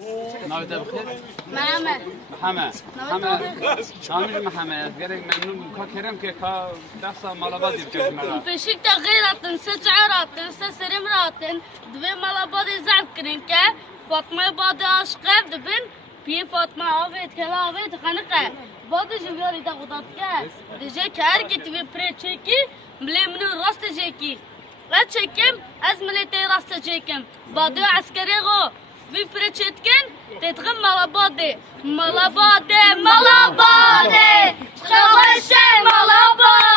ناوي بخير؟ محمد محمد ناوي ناوي محمد gerek memnun kerem ki ka dersa malabad yapacağız mera. بشيك تغيير عطن سجعر عطن سسرم عطن دوي مالا بادي زعب كرين كا فاطمة بادي عشقه دبن بي فاطمة آوید كلا آوید خانقه بادي جویاری دا غداد که دجه که هر گیت وی پره چکی ملی منو راست جکی و چکم از ملی تی راست چکم بادي عسکری غو وی پره چتکن تتغم مالا بادي مالا بادي مالا بادي شغل شي مالا بادي